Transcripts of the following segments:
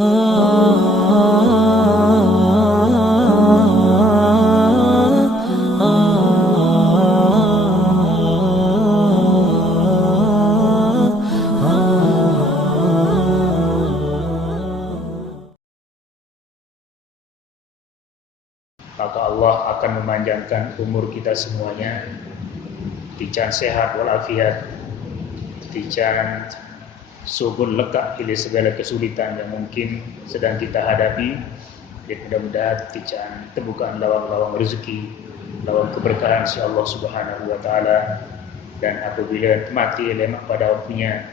Maka Allah akan memanjangkan umur kita semuanya, tican sehat walafiat, tican subun lekak pilih segala kesulitan yang mungkin sedang kita hadapi. Mudah-mudahan tican terbukaan lawang-lawang rezeki, lawang keberkahan si Allah Subhanahu wa taala, dan apabila mati lemak pada waktunya,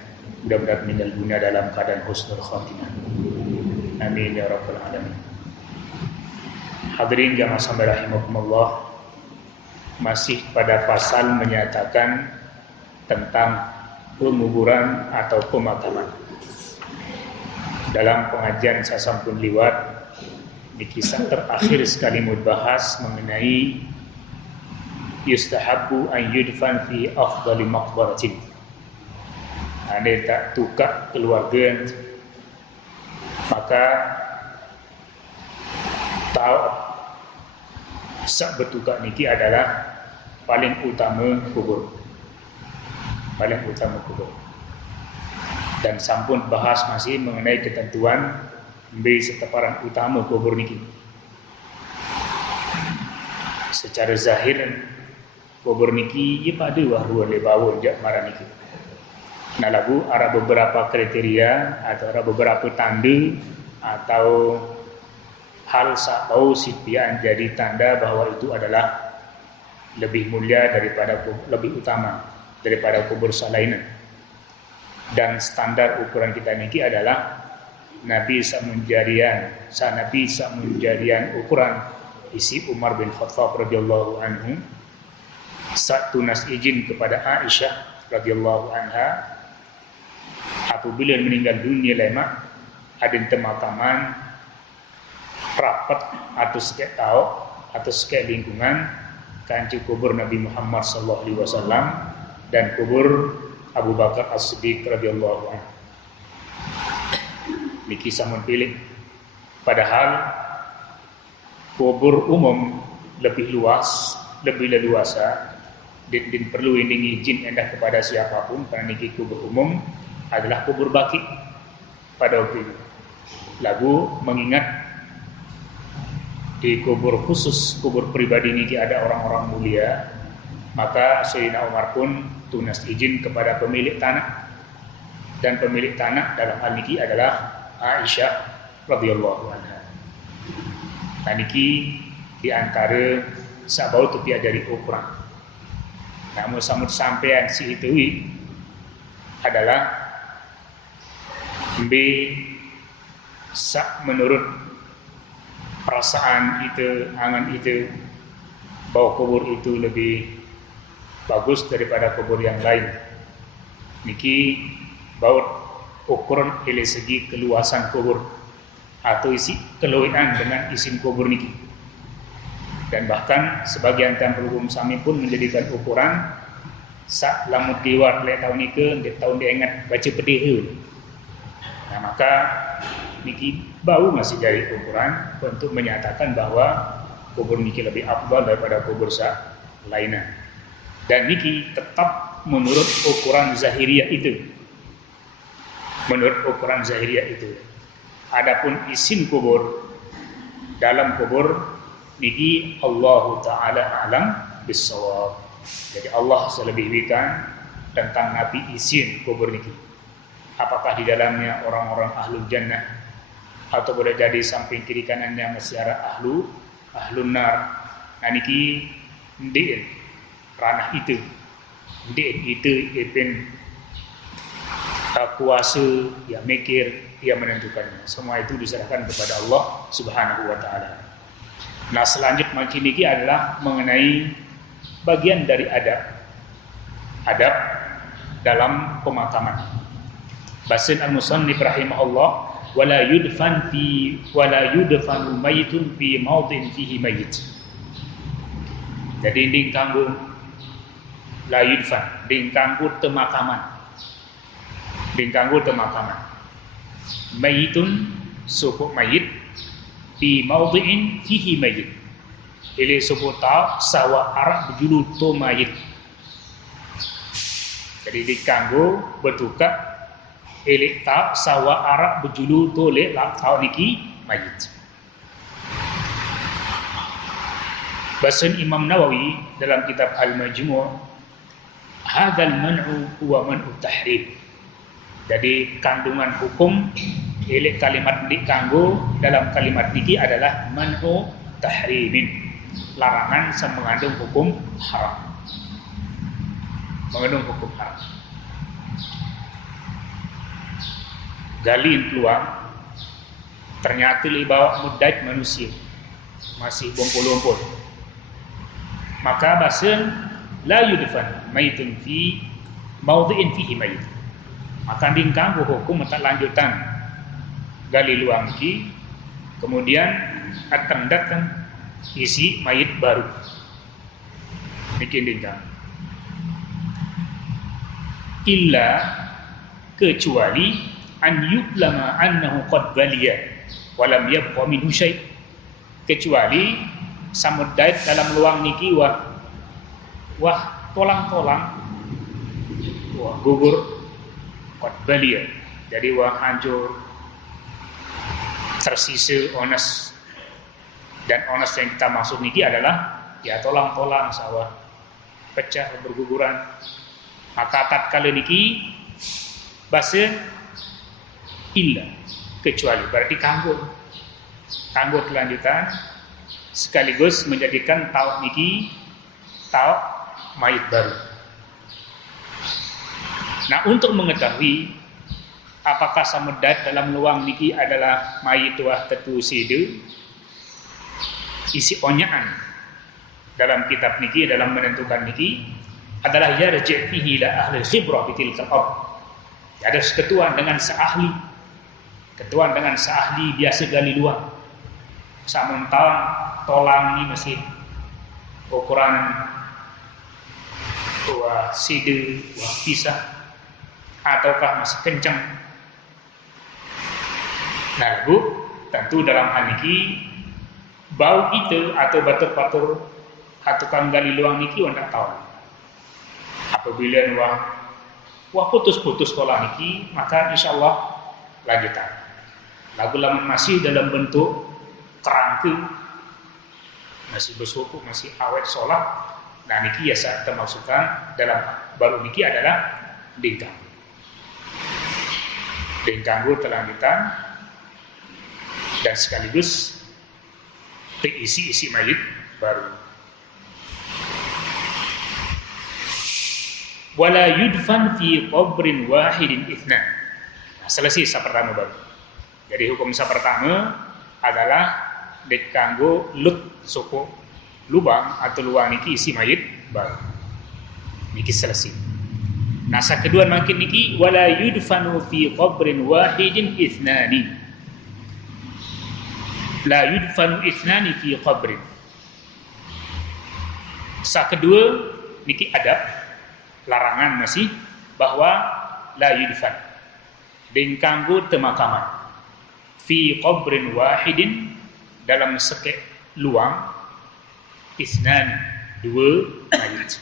mudah-mudahan meninggal dunia dalam keadaan husnul khatimah. Amin ya rabbal alamin. Hadirin jamaah sekalian rahimakumullah, masih pada pasal menyatakan tentang penguburan atau pemakaman. Dalam pengajian saya sampun liwat di kisah terakhir sekali membahas mengenai yustahabbu an yudfan fi afdali maqbaratin. Anda tak tukar keluarga, maka tahu sak bertukar niki adalah paling utama kubur. Paling utama kubur. Dan sampun bahas masih mengenai ketentuan B seteparan utama kubur niki. Secara zahir kubur niki ia pada wahruan lebawon jak marah niki. Nah lagu ada beberapa kriteria atau ada beberapa tanda atau hal sakau sipian jadi tanda bahwa itu adalah lebih mulia daripada, lebih utama daripada kubur salainan. Dan standar ukuran kita niki adalah Nabi samunjarian ukuran isi Umar bin Khattab radhiyallahu anhu saat tunas izin kepada Aisyah radhiyallahu anha apabila meninggal dunia lama ada pemakaman rapat atau sekian tahu atau sekian lingkungan kanci kubur Nabi Muhammad sallallahu alaihi wasallam dan kubur Abu Bakar As-Siddiq radhiyallahu anhu. Niki sampun pilih. Padahal kubur umum lebih luas, lebih leluasa, dan perlu ini izin endah kepada siapapun karena niki kubur umum adalah kubur baki pada waktu itu. Lagu mengingat di kubur khusus, kubur pribadi niki ada orang-orang mulia, maka Sayyidina Umar pun tunas izin kepada pemilik tanah, dan pemilik tanah dalam hal niki adalah Aisyah radhiyallahu anha. Nah niki di antara sabau tu pihak dari ukuran. Namun sampean si itu adalah B sak menurut perasaan itu, angan itu, bahwa kubur itu lebih bagus daripada kubur yang lain. Niki baut ukuran dari segi keluasan kubur atau isi keluian dengan isim kubur niki. Dan bahkan sebagian tampil hukum sami pun menjadikan ukuran sak lamut diwar le tahun niki, tahun diingat baca pedih. Nah maka niki bau masih dari ukuran untuk menyatakan bahwa kubur niki lebih afdal daripada kubur lainnya. Dan niki tetap menurut ukuran zahiriyah itu. Menurut ukuran zahiriyah itu. Adapun isim kubur dalam kubur niki Allah Ta'ala alam bisawab. Jadi Allah selebihkan tentang Nabi isim kubur niki. Apakah di dalamnya orang-orang ahlul jannah atau boleh jadi samping kiri kanannya masyarakat ahlun nar. Nah niki ndien ranah itu. Ndien itu ipin kuasa yang mikir, yang menentukannya. Semua itu diserahkan kepada Allah Subhanahu wa taala. Nah, selanjutnya makin niki adalah mengenai bagian dari adab. Adab dalam pemakaman. Basin al-musannif rahimahullah wala yudfanu mayitun fi maudhin fihi mayit. Jadi ding kanggo la yudfan, ding kanggo temakaman. Ding kanggo temakaman. Mayitun sopok mayit di maudhi'in fihi mayit. Ele sopok ta sawa arak berjulu to mayit. Jadi dikanggo bertukar ele ta sawa arak berjulu to le la ta niki mayit. Bahasan Imam Nawawi dalam kitab Al-Majmu' hadzal man'u huwa man'u tahrim. Jadi kandungan hukum ele kalimat dikanggo dalam kalimat niki adalah man'u tahrimin, larangan yang mengandung hukum haram. Mengandung hukum haram. Galin peluang ternyata dibawa mudad manusia masih bongkol-bongkol. Maka bahasan la yudfan mayitun fi maudhi'in fihi mayit. Maka dingkang hukum tak lanjutan gali luang ki, kemudian akan datang isi mayit baru. Bikin dingkang. Illa kecuali an yu'lama annahu qad baliya wa lam yabqa minhu syai'. Kecuali samudait dalam luang niki wah tolang-tolang wah gugur qad baliya, jadi wah hancur, tersisa onas, dan onas yang kita maksud niki adalah ya tolang-tolang sawah pecah berguguran. Maka tatkala niki bahasa illa kecuali berarti kanggo kelanjutan sekaligus menjadikan tauk niki tauk mayit baru. Nah, untuk mengetahui apakah samedat dalam luang niki adalah mayit wah tetu sida, isi onyaan dalam kitab niki dalam menentukan niki adalah yarji' fihi ila ahli khibrah bitilkal ab. Ada ketuan dengan seahli biasa gali luang. Samun tolang ni masih ukuran wah sida wah pisah ataukah masih kencang. Nah, Bu, tentu dalam hal ini bau kita atau batur-batur tukang gali luang niki anda tahu. Apabila wah putus-putus sekolah niki, maka insyaallah lanjutan. Lagu lama masih dalam bentuk kerangka, masih bersukuk, masih awet sholat. Nah niki ya saya termasukkan dalam baru niki adalah dingkang. Dingkang terlanjutan dan sekaligus isi mayit baru. Wala yudfan fi qabrin wahidin ithnan. Nah, selesai sa pertama baru. Jadi hukum sa pertama adalah dikanggo lut suku lubang atau luang niki isi mayit baru. Niki selesai. Nah, sa kedua makin niki wala yudfanu fi qabrin wahidin ithnani. La yudfanu ithnani fi qabrin. Sa kedua niki ada larangan masih bahwa la yudfan dingkanggu temakaman fi qabrin wahidin dalam sekek luang isnan dua mayit.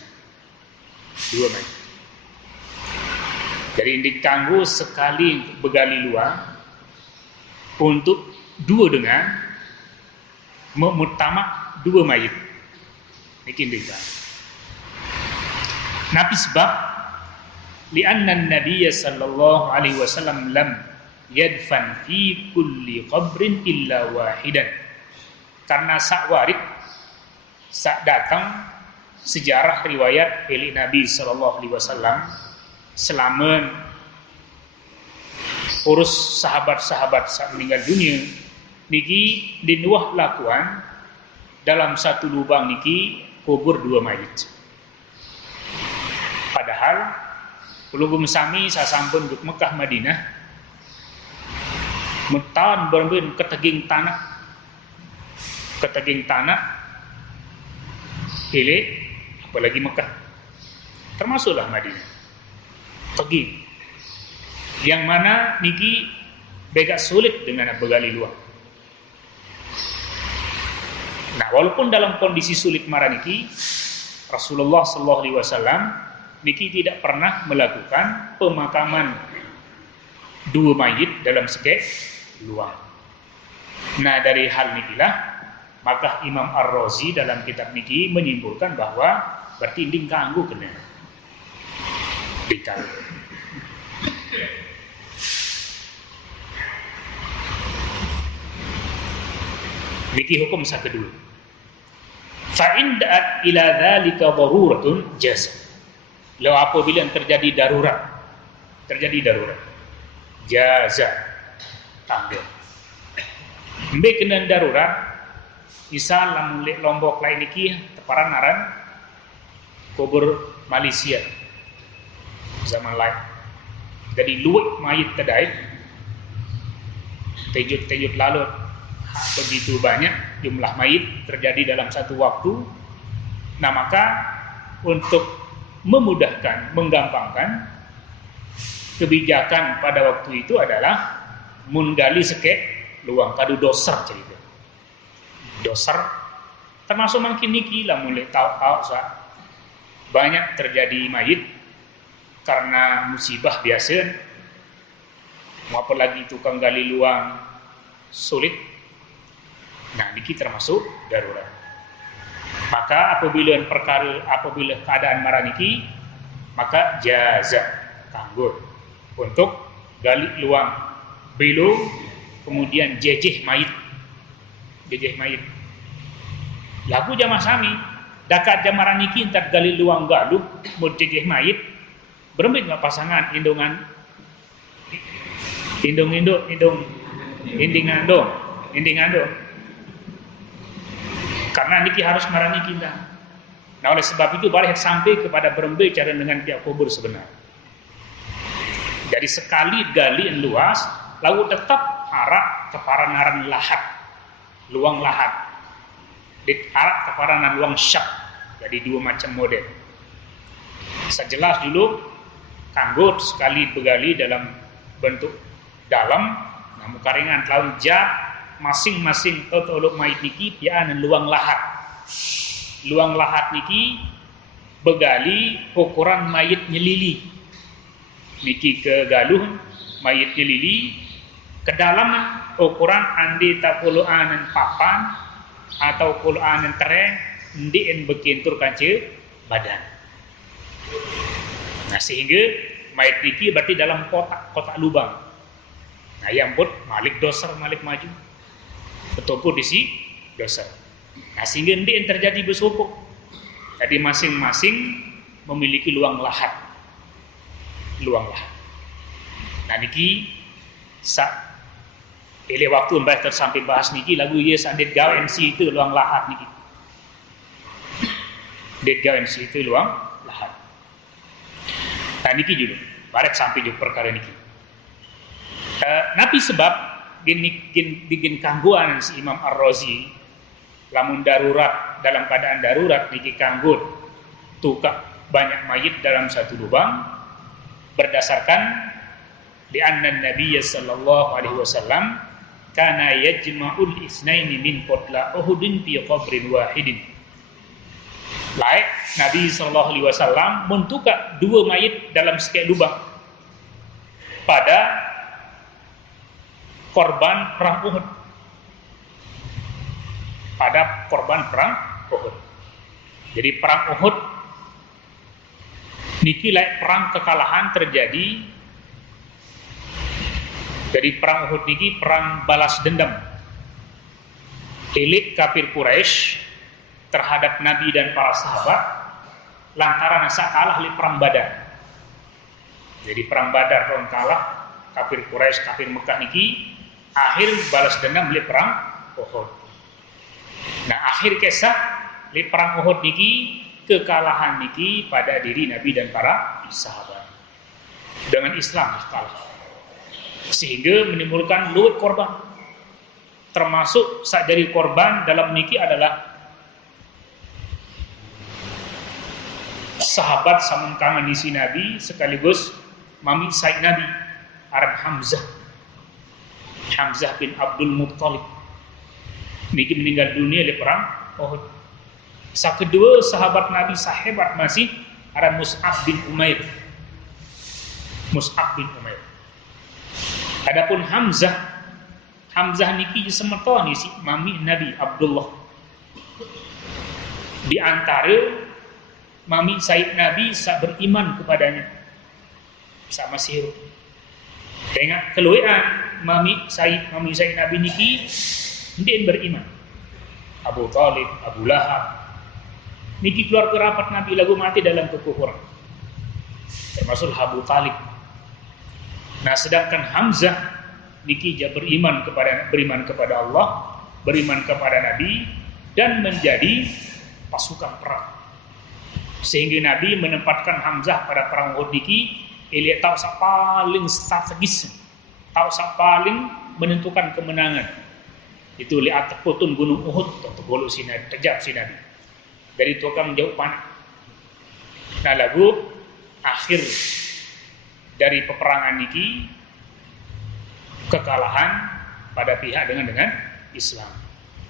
Jadi dikanggu sekali begali luang untuk dua dengan mutamak dua mayit. Niki dingkang. Nabi sebab li'anna an-nabiy sallallahu alaihi wasallam lam yadfan fi kulli qabrin illa wahidan. Karena sak warid sak datang sejarah riwayat dari Nabi sallallahu alaihi wasallam selama urus sahabat-sahabat sak meninggal dunia niki dinuah lakuan dalam satu lubang niki kubur dua mayit. Padahal belum sami sasampun duk Mekah Madinah metawan berbun keteging tanah hilik apalagi Mekah termasuklah Madinah teging yang mana niki Bega sulit dengan begali luang. Nah, walaupun dalam kondisi sulit marah niki, Rasulullah sallallahu alaihi wasallam niki tidak pernah melakukan pemakaman dua mayit dalam sekek luang. Nah, dari hal nikilah maka Imam Ar-Razi dalam kitab niki menyimpulkan bahwa berarti inding kanggo kena dikanggo. Niki hukum sa kedua. Fa in da'at ila dzalika daruratun jaz. Lalu apabila terjadi darurat, jaza tanggal. Mbe kena darurat, misal lamun Lombok lain niki teparan aran kubur Malaysia zaman lain. Jadi luwih mayit tadai, tejut lalut begitu banyak jumlah mayit terjadi dalam satu waktu. Nah, maka untuk memudahkan, menggampangkan kebijakan pada waktu itu adalah menggali sekek luang kadu doser cerita. Doser termasuk makin niki lah mulai tahu banyak terjadi mayit karena musibah biasa. Mau apalagi tukang gali luang sulit. Nah, niki termasuk darurat. Maka apabila keadaan marah niki, maka jaza kanggo untuk gali luang belo, kemudian jejeh mayit. Lagu jamaah sami dakat jamaah niki entar gali luang galuh mau jejeh mayit berembit nggak pasangan indung inding-andong. Karena niki harus marani kita. Nah, oleh sebab itu boleh sampai kepada berbicara dengan pihak kubur sebenar. Jadi sekali gali yang luas, lalu tetap arah keparanan lahat, luang lahat. Di arah keparanan luang syak. Jadi dua macam model. Sejelas dulu kanggo sekali begali dalam bentuk dalam, namun karingan lawan jab masing-masing tolok mayit niki pian luang lahat. Luang lahat niki begali ukuran mayit nyelili. Niki ke galuh mayit nyelili kedalaman ukuran andi tak puluhanan papan atau puluhanan tereng ndien bekintur kance badan. Nah, sehingga mayit niki berarti dalam kotak lubang. Nah, yang buat malik doser malik maju. Betul di si dosa. Nah, sehingga ini yang terjadi bersupuk. Jadi masing-masing memiliki luang lahat. Nah, niki pilih waktu mbak tersampai bahas niki lagu yes andit gawe MC itu luang lahat niki. Det gawe MC itu luang lahat. Nah, niki juga barek sampai juga perkara niki. Nabi sebab bikin kangguan si Imam Ar-Razi lamun darurat dalam keadaan darurat niki kanggur tukak banyak mayit dalam satu lubang berdasarkan di anna Nabi sallallahu alaihi wasallam kana yajma'ul isnaini min qatla Uhudin fi qabrin wahidin. Laik Nabi sallallahu alaihi wasallam mentukak dua mayit dalam sekek lubang pada korban perang Uhud. Pada korban perang Uhud. Jadi perang Uhud niki perang kekalahan terjadi. Jadi perang Uhud niki perang balas dendam. Elit kafir Quraisy terhadap Nabi dan para sahabat lantaran asa kalah di perang Badar. Jadi perang Badar orang kalah kafir Quraisy kafir Mekah niki akhir balas dendam di perang Uhud. Nah, akhir kisah di perang Uhud niki kekalahan niki pada diri Nabi dan para sahabat. Dengan Islam kalah. Sehingga menimbulkan luwih korban. Termasuk sak dari korban dalam niki adalah sahabat samengkangan isi Nabi sekaligus mami Said Nabi Arab Hamzah. Hamzah bin Abdul Muttalib niki meninggal dunia di perang Uhud. Kedua sahabat Nabi sahabat masih ada Mus'ab bin Umair. Mus'ab bin Umair. Adapun Hamzah niki semeton si mami Nabi Abdullah. Di antara mami Said Nabi beriman kepadanya. Sama siru. Tengok keluian mami Said Nabi niki ndek beriman. Abu Talib, Abu Lahab. Niki keluar kerabat Nabi lagu mati dalam kekufuran. Termasuk Abu Talib. Nah, sedangkan Hamzah niki beriman kepada Allah, beriman kepada Nabi dan menjadi pasukan perang. Sehingga Nabi menempatkan Hamzah pada perang Uhud niki ele tahu paling strategis, tahu paling menentukan kemenangan. Itu lihat potun gunung Uhud untuk golok si Nabi, terjap si Nabi. Dari tukang jauh panah. Nah, lagu akhir dari peperangan niki kekalahan pada pihak dengan Islam.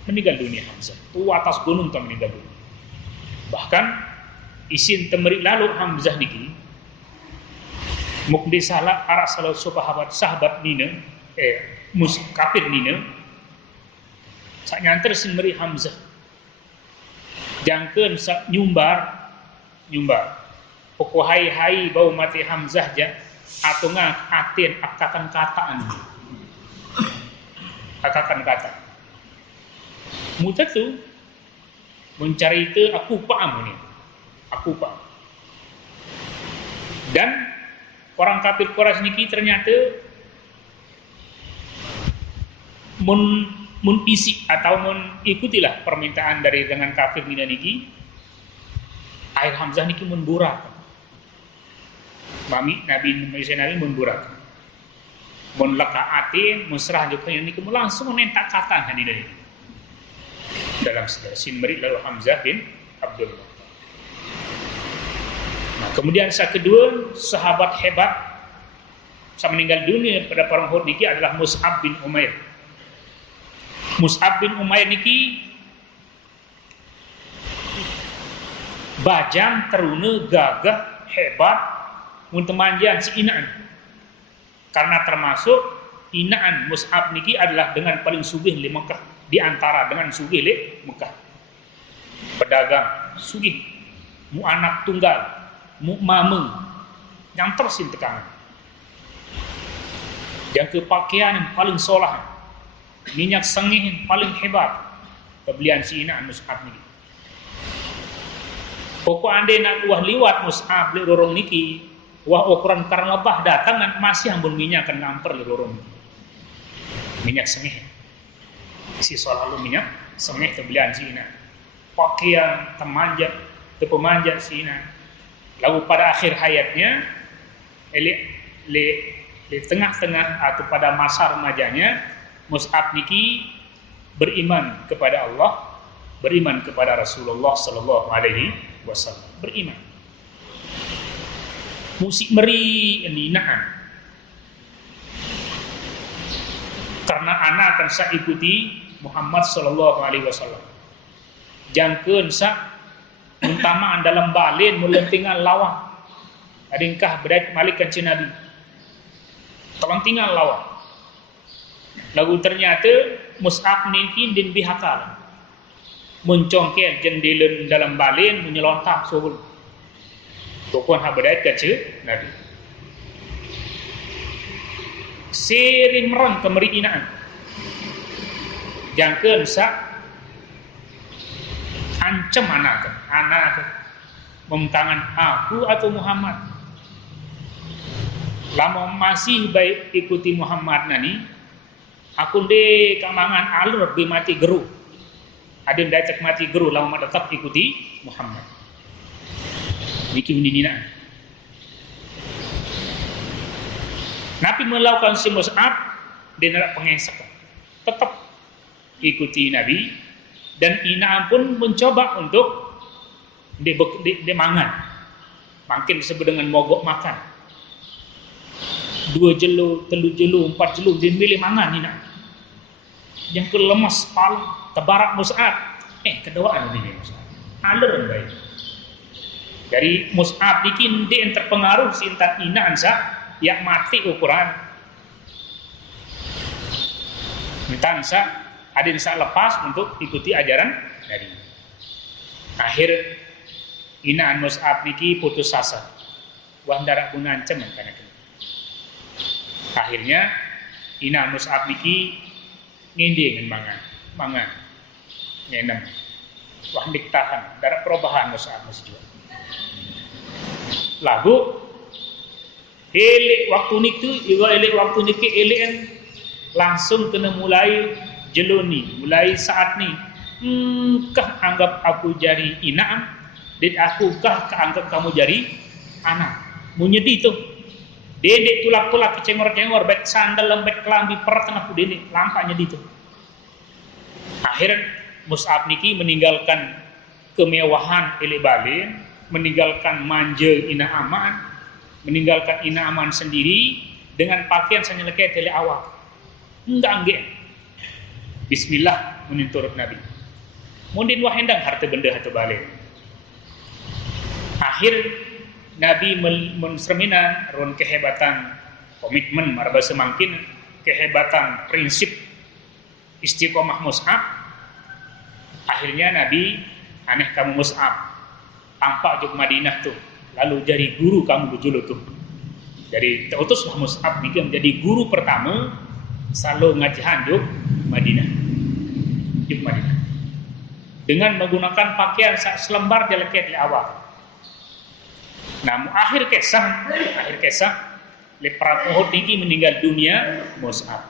Meninggal dunia Hamzah. Tu atas gunung tak meninggal dunia. Bahkan isin temerik lalu Hamzah niki mukdi salah para sahabat nina kafir nina sak nyanter sin meri Hamzah jangkeun sak nyumbar pokok hai bau mati Hamzah ja atunga atin akakan kata mutat tu mencari itu aku paham. Dan orang kafir Quraisy niki ternyata mun isi atau mun ikutilah permintaan dari dengan kafir niki air Hamzah niki mun burak. Mami Nabi mun burak. Mun leka ati mun serah juga niki mun langsung nentak kata dari dalam sejarah sin meri lalu Hamzah bin Abdul Muttalib. Nah, kemudian kedua sahabat hebat meninggal dunia pada perang Uhud niki adalah Mus'ab bin Umair. Mus'ab bin Umair niki bajang terune gagah hebat mun temanjan si inaan. Karena termasuk inaan Mus'ab niki adalah dengan paling sugih di Mekah, di antara dengan sugih di Mekah. Pedagang sugih, mu anak tunggal, mu mameng yang tersin tekanan. Yang kepakaian yang paling solah, minyak sengih yang paling hebat, pembelian si inaan Mus'ab niki. Pokok ande nak wah liwat Mus'ab li lorong niki, wah ukuran karena lebah datang masih ambon minyak kan ngamper li lorong. Minyak sengih. Si selalu minyak sengih pembelian si inaan. Pakaian temanjat, pemanjat si inaan. Lalu pada akhir hayatnya, di tengah-tengah atau pada masa remajanya, Mus'ab niki beriman kepada Allah, beriman kepada Rasulullah Sallallahu Alaihi Wasallam, beriman. Musik meri eninaan. Karena anak akan saya ikuti Muhammad Sallallahu Alaihi Wasallam. Jangkeun sa muntamaan dalam balin mulentingan lawan. Adingkah berat malik kanci Nabi. Kelentingan lawan. Lalu ternyata Mus'ab niki din bihakal. Mencongkel jendela dalam balin menyelontak suhul. Pokon ha berat kanci Nabi. Sering merang kemeri inaan. Jangkeun sa ancam anak memtangan aku atau Muhammad. Lama masih baik ikuti Muhammad nani, aku de kamangan alur be mati geru. Ada dacak mati geru lama tetap ikuti Muhammad. Niki nina. Nabi melakukan si Mus'ab dia nak pengesek. Tetap ikuti Nabi. Dan inaan pun mencoba untuk dimangan. Makin disebut dengan mogok makan. 2 jelu, 3 jelu, 4 jelu, dia milih mangan inaan. yang ke lemas paling tebarak Mus'ab kedawaan ini Mus'ab alur baik dari Mus'ab bikin dia yang terpengaruh sintan ina ansa yang mati ukuran minta ansa adin sa lepas untuk ikuti ajaran dari akhir inaan Mus'ab niki putus asa wah ndarak guna ancam karena akhirnya inaan Mus'ab niki ngindi dengan mangan nyenem wah diktahan darat perubahan Mus'ab masih lagu elek waktu niku iwa elek waktu niki elekan langsung kena mulai jeloni mulai saat ni kah anggap aku jadi inaan dan aku kah anggap kamu jadi anak munyedi tu dedek tulak-tulak kecengor-cengor bet sandal lembet kelambi per tengah dedek lampaknya di tu akhirnya Mus'ab niki meninggalkan kemewahan elek balin meninggalkan manja ina aman meninggalkan ina aman sendiri dengan pakaian sanyeleke tele awal enggak bismillah meninturut Nabi mundin wahendang harta benda harta balik akhir Nabi mensermina ron kehebatan komitmen marba semangkin kehebatan prinsip istiqomah Mus'ab akhirnya Nabi aneh kamu Mus'ab tampak juk Madinah tuh lalu jadi guru kamu dulu tuh jadi teutuslah Mus'ab niki menjadi guru pertama selalu ngajihan juk Madinah dengan menggunakan pakaian selembar jeleket di awal namun akhir kisah le perang Uhud niki meninggal dunia Mus'ab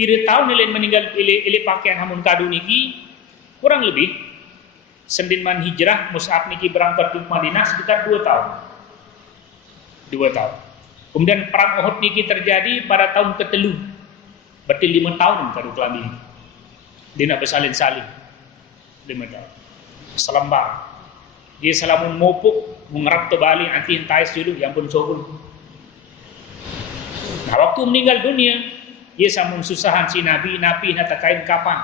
kira tahun nilai meninggal ili pakaian hamun kadu niki kurang lebih sendinman hijrah Mus'ab niki berangkat ke Madinah sekitar 2 tahun. Kemudian perang Uhud niki terjadi pada tahun ke-3. Berarti 5 tahun kadu kelambi. Dia nak bersalin-salin. 5 tahun. Selembar. Dia selamun mopuk mengerap terbalik anti entais dulu yang pun sobul. Nah waktu meninggal dunia dia samun susahan si Nabi nak kain kapan.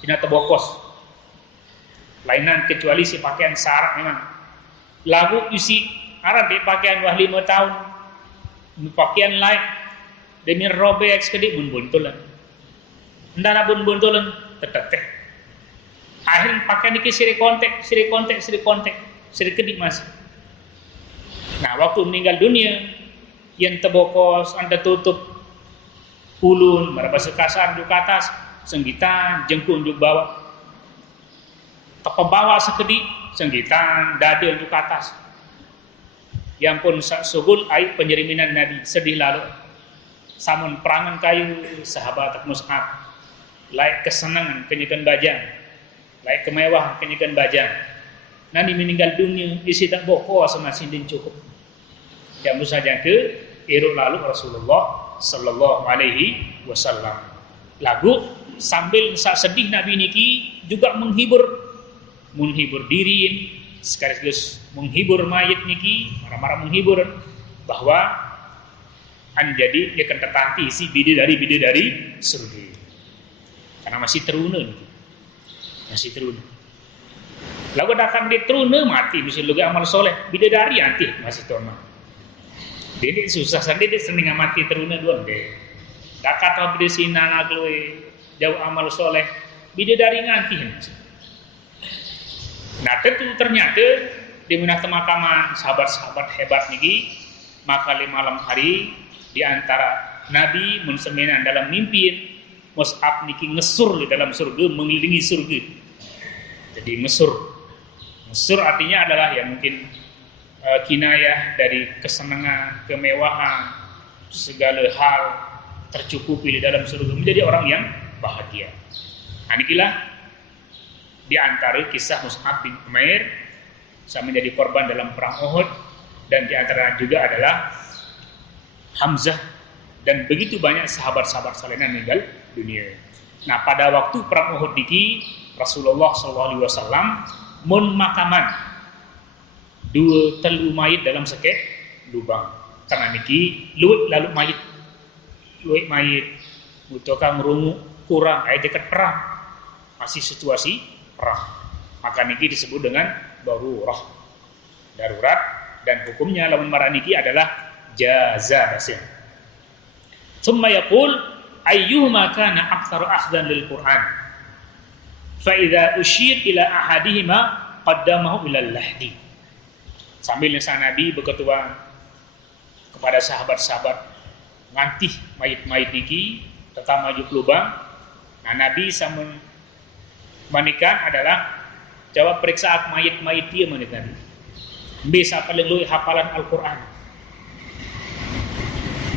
Dia terbokos. Lainan kecuali si pakaian sarak memang lagu isi arah di pakaian wah 5 tahun pakaian lain demi robek sekedik bun-buntulan ndana bun-buntulan teteh akhir pakaian iki siri kontek siri kedik masih nah waktu meninggal dunia yang terbokos anda tutup ulun berapa sekasar juk atas senggitan jengkung juk bawah tepebawa sekedik senggitan dada untuk ke atas yang pun sugul air penjeriminan Nabi sedih lalu samun perangan kayu sahabat Mus'ab laik kesenangan kenyikan bajang laik kemewahan kenyikan bajang nanti meninggal dunia isi tak boko sama sindin cukup yang saja ke iruk lalu Rasulullah sallallahu alaihi wasallam lagu sambil sedih Nabi niki juga menghibur diri sekaligus menghibur mayit niki marah-marah menghibur bahwa anjadi dia akan tertanti si bidadari surga karena masih teruna lalu datang dia teruna mati mesti luga amal soleh bidadari anti masih teruna dia susah sendiri seneng mati teruna dua deh dakat apa di sini anak jauh amal soleh bidadari nganti nah tentu ternyata di minah temakaman sahabat-sahabat hebat niki maka di malam hari di antara Nabi menseminan dalam mimpi Mus'ab niki ngesur di dalam surga mengelilingi surga jadi ngesur artinya adalah ya mungkin kinayah dari kesenangan kemewahan segala hal tercukupi di dalam surga menjadi orang yang bahagia nah inilah di antara kisah Mus'ab bin Umair saya menjadi korban dalam perang Uhud dan di antara juga adalah Hamzah dan begitu banyak sahabat-sahabat salinan meninggal dunia. Nah pada waktu perang Uhud niki Rasulullah SAW mun makaman 2 telu mayit dalam sekek lubang karena niki luwih mayit butuh kang rungu kurang dekat perang, masih situasi perang, maka niki disebut dengan darurat, dan hukumnya lamun marah niki adalah jaza basin. Tsumma yaqul ayyuhuma kana aktsaru akhdan lil Qur'an fa idza usyir ila ahadihima qaddamahu ila al-lahdi. Sambil lisan Nabi berketua kepada sahabat-sahabat ngantih mayit-mayit niki tetap maju ke lubang. Nah, Nabi sama manikan adalah jawab periksa mayit-mayit dia menit Nabi. Bisa paling luwih hafalan Al-Qur'an.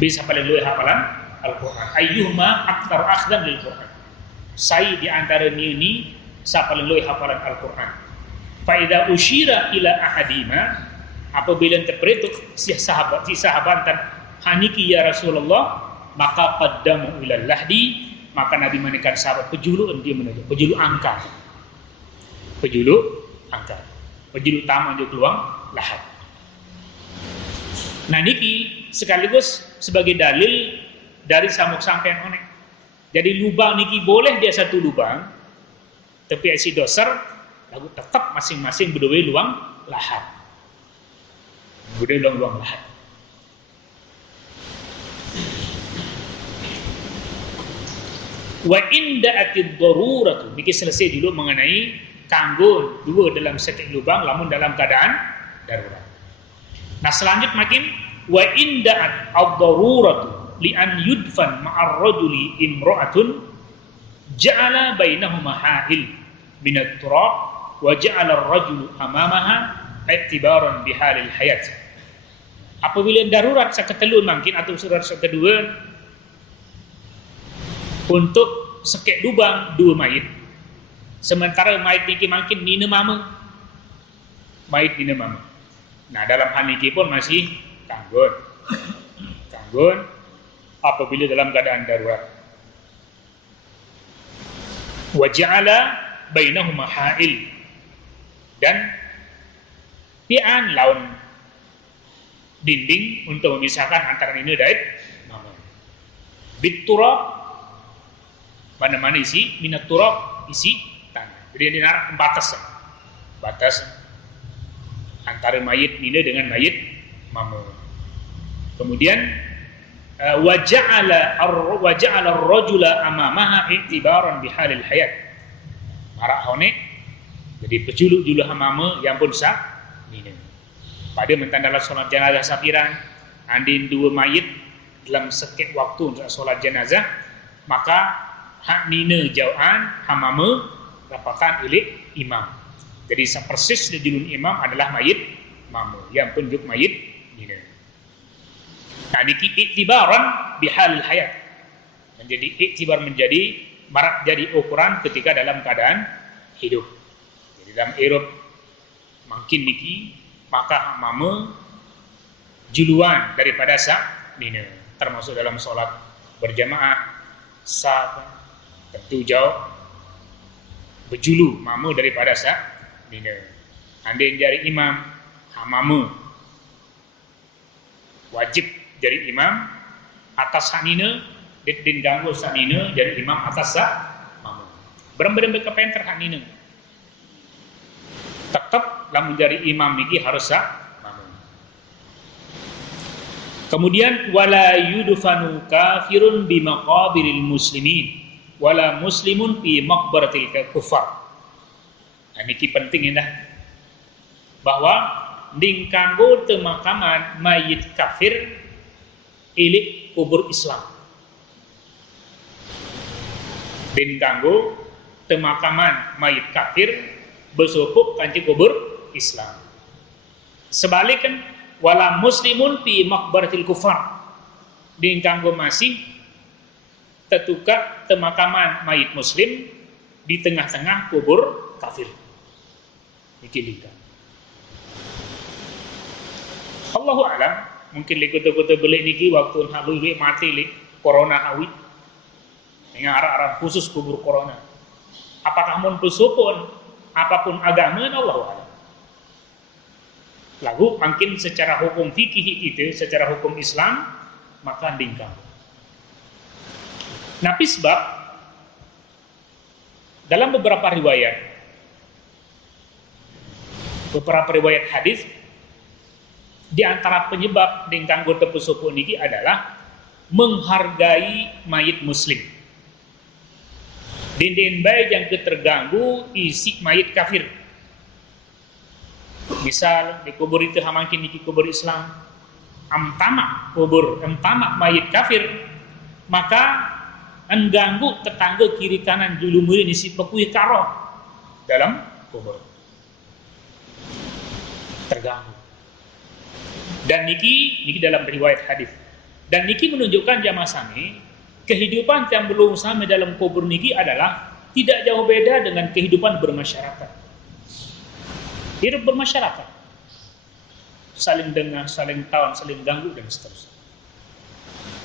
Bisa paling luwih hafalan Al-Qur'an. Ayyuhuma aktsar akhdan lil Qur'an. Sai di antara ini sa paling luwih hafalan Al-Qur'an. Fa idza usyira ila ahadima, apabila terperituk si sahabat dan haniki ya Rasulullah, maka qaddamu ila lahdi, maka Nabi menekan sahabat pejulu dia menuju pejulu angka pejulu tamu untuk peluang lahad. Nah niki sekaligus sebagai dalil dari samuk sampean onek. Jadi lubang niki boleh dia satu lubang, tapi isi doser lagu tetap masing-masing berdua luang lahad. Berdua luang lahad. Wa inda atid daruratu, niki selesai dulu mengenai kanggo dua dalam setiap lubang lamun dalam keadaan darurat. Nah selanjut makin wa inda ad-daruratu li an yudfan ma'ar rajuli imra'atun ja'ala bainahuma ha'il minat turab wa ja'ala ar-rajulu amamaha i'tibaran bihalil hayat. Apabila darurat saketelu mungkin atau surat kedua untuk sekek lubang dua mayit, sementara mayit niki makin nina mama. Nah dalam hal niki pun masih kanggon apabila dalam keadaan darurat. Wa ja'ala bainahuma ha'il, dan pian laun dinding untuk memisahkan antara nina dan mama. Biturab, mana-mana isi minat turab, isi tanah. Jadi dinarak batas antara mayit nina dengan mayit mama. Kemudian waja'ala ar-rajula amamaha i'tibaran bihalil hayat. Marak hone jadi pejulu-julu mama yang pun sah nina. Pada mentandala solat jenazah sapiran andin dua mayit dalam sekek waktu untuk solat jenazah, maka hak nina jauhan hamama rapatan ilik imam. Jadi persis di julun imam adalah mayit mama yang penjuk mayit nina. Nah niki iktibaran bihalil hayat, menjadi iktibar, menjadi marak jadi ukuran ketika dalam keadaan hidup. Jadi dalam hidup makin niki maka mama juluan daripada sa nina, termasuk dalam solat berjamaah sah tentu jauh berjulu mama daripada sa nina. Andai jadi imam mama wajib jadi imam atas sa nina, din ganggu sa nina jadi imam atas sa mama. Berem-berem kepenter hak nina, tetap lamun menjadi imam niki harus sa mama. Kemudian wala yudfanu kafirun bi maqabiril muslimin wala muslimun fi maqbaratil kufar. Nah, niki penting indah bahwa ding kanggo temakaman mayit kafir ilik kubur Islam. Ding kanggo temakaman mayit kafir bersupuk kanci kubur Islam. Sebaliknya wala muslimun fi maqbaratil kufar, ding kanggo masih tetuka temakaman mayit muslim di tengah-tengah kubur kafir. Niki lika. Allahu a'lam, mungkin likut-likut beli niki waktu haluwi mati li corona hawi. Dengan arah-arah khusus kubur corona. Apakah mun pesupun apapun agama, Allahu a'lam. Lagu mungkin secara hukum fikih itu, secara hukum Islam maka dingkang. Nabi sebab dalam beberapa riwayat hadis, di antara penyebab dingkang gote pesopo niki adalah menghargai mayit muslim. Dindin baik yang terganggu isi mayit kafir. Misal di kubur itu hamangkin niki kubur Islam, amtama mayit kafir, maka mengganggu tetangga kiri kanan dulu mulai isi pekui karo dalam kubur. Terganggu. Dan niki dalam riwayat hadis. Dan niki menunjukkan jamaah sami kehidupan yang belum sampai dalam kubur niki adalah tidak jauh beda dengan kehidupan bermasyarakat. Hidup bermasyarakat, saling dengar, saling tahu, saling ganggu dan seterusnya.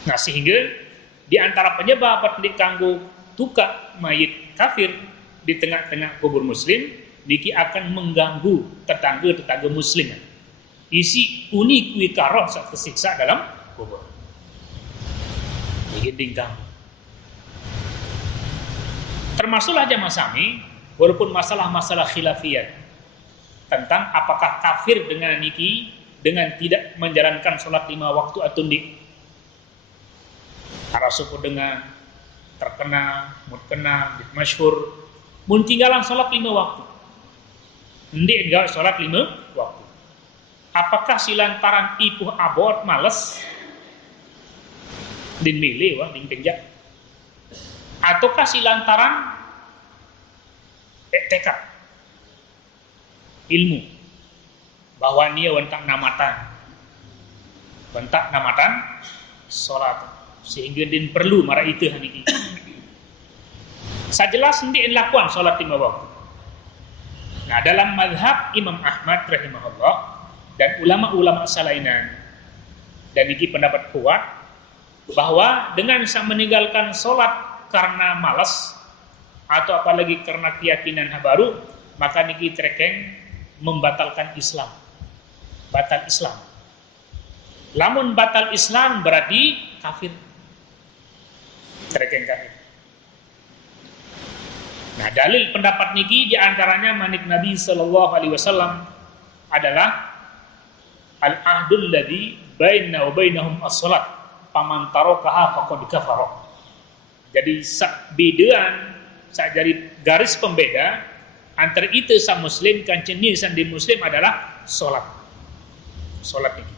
Nah, sehingga di antara penyebab pendik kanggo tukak mayit kafir di tengah-tengah kubur muslim niki akan mengganggu tetangga muslim. Isi uni kui karoh saat kesiksa dalam kubur. Niki dingkang. Termasuklah jamaah sami, walaupun masalah-masalah khilafiyah tentang apakah kafir dengan niki dengan tidak menjalankan sholat 5 waktu atau tidak. Arasupu dengan terkena, mutkena, masyhur, mun tinggalan sholat 5 waktu. Ndik enggak sholat 5 waktu. Apakah silantaran ipuh abot males din milih wah din penjak, ataukah silantaran tekad ilmu bahwa nia wentak namatan sholat sehingga din perlu marah itu haniki. Sajelas ndik lakukan sholat 5 waktu. Nah, dalam mazhab Imam Ahmad rahimahullah dan ulama-ulama salainan, dan ini pendapat kuat bahwa dengan meninggalkan sholat karena malas atau apalagi karena keyakinan baru, maka niki terekeng membatalkan Islam. Batal Islam. Lamun batal Islam berarti kafir. Terekeng kafir. Nah, dalil pendapat niki diantaranya manik Nabi sallallahu alaihi wasallam adalah al-ahdul ladzi baina wa bainahum as-salat paman tarakaha faqad kafara. Jadi bedaan jadi garis pembeda antara itu sang muslim kancen nisan di muslim adalah sholat. Sholat ini.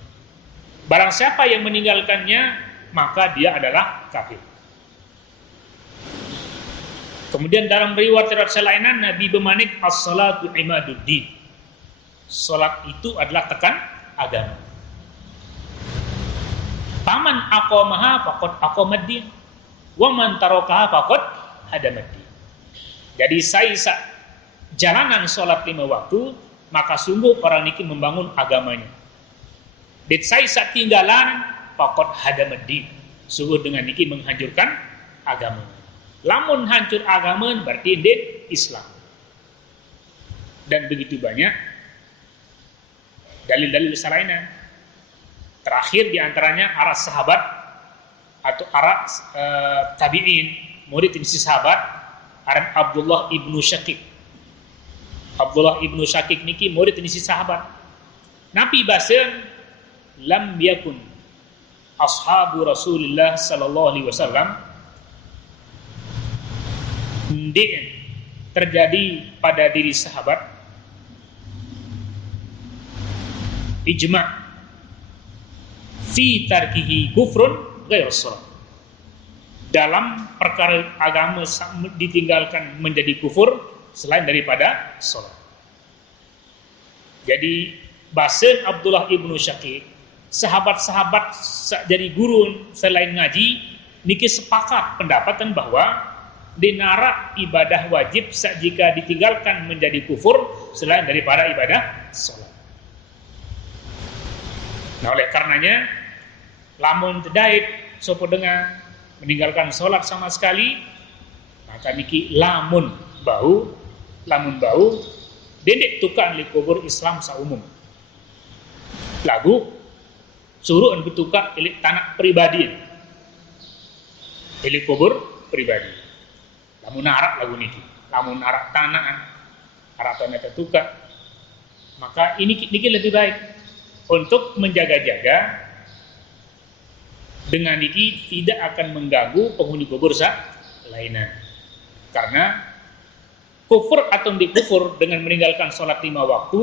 Barang siapa yang meninggalkannya maka dia adalah kafir. Kemudian dalam riwayat selainan Nabi bermanik as-salatu imaduddin. Sholat itu adalah tekan agama. Paman aqamaha faqad aqamaddin wa man tarakaha faqad hadamaddin. Jadi saya jalanan sholat 5 waktu, maka sungguh orang niki membangun agamanya. Dit saya tinggalan faqad hadamaddin. Sungguh dengan niki menghancurkan agamanya. Lamun hancur agama berarti dit Islam. Dan begitu banyak dalil-dalil salainan. Terakhir diantaranya arah sahabat atau arah tabi'in, murid si sahabat, arah Abdullah ibnu Syakik. Abdullah ibnu Syakik niki murid si sahabat. Nabi basem lam yakun ashabu Rasulullah sallallahu alaihi wasallam ndek terjadi pada diri sahabat ijma' fi tarkihi kufrun ghairu shalah. Dalam perkara agama ditinggalkan menjadi kufur selain daripada salat. Jadi bahasa Abdullah ibnu Syakik, sahabat-sahabat jadi guru selain ngaji niki sepakat pendapatan bahwa dinara ibadah wajib jika ditinggalkan menjadi kufur selain daripada ibadah salat. Nah, oleh karenanya lamun tedait sopo dengan meninggalkan sholat sama sekali, maka niki lamun bau dendek tukang li kubur Islam saumum. Lagu suruh betukak ilik tanah pribadi, ilik kubur pribadi. lamun arak lagu niki, lamun arak tanah tertukar, maka ini lebih baik untuk menjaga-jaga dengan niki tidak akan mengganggu penghuni kubur lainnya. Karena kufur atau dikufur dengan meninggalkan sholat 5 waktu,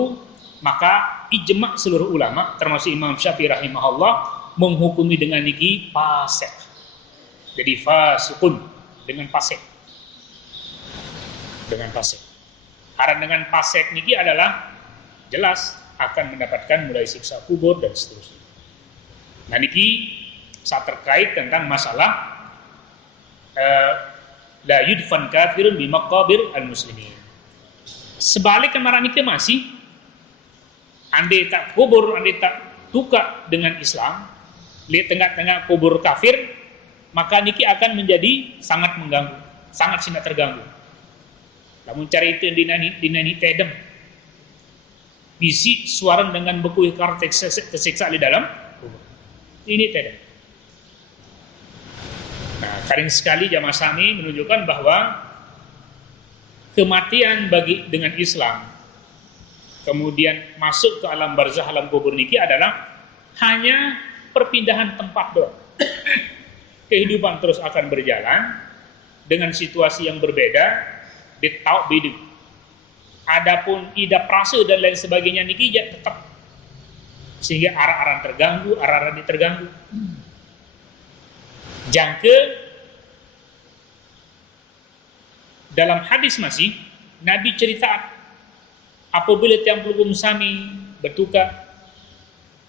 maka ijma' seluruh ulama termasuk Imam Syafi'i rahimahullah menghukumi dengan niki fasik. Jadi fasikun dengan fasik. Dengan fasik. Haram dengan fasik niki adalah jelas akan mendapatkan mulai siksa kubur dan seterusnya. Nah niki saat terkait tentang masalah la yudfan kafirun bi maqabir al-muslimin. Sebaliknya marah niki masih andai tak kubur, andai tak tukar dengan Islam, lihat tengah-tengah kubur kafir, maka niki akan menjadi sangat mengganggu, sangat tidak terganggu. Namun cari itu dinani tedem, bisi suara dengan beku ikar tersiksa di dalam kubur. Ini tedem. Nah, kadang sekali jamaah sami menunjukkan bahwa kematian dengan Islam kemudian masuk ke alam barzah, alam kubur niki adalah hanya perpindahan tempat doang. Kehidupan terus akan berjalan dengan situasi yang berbeda di tauk bidu. Adapun ida prase dan lain sebagainya niki tetap, sehingga arah-arah terganggu, arah-arah terganggu. Jangke dalam hadis masih Nabi cerita apabila tiang pelugum sami bertukar,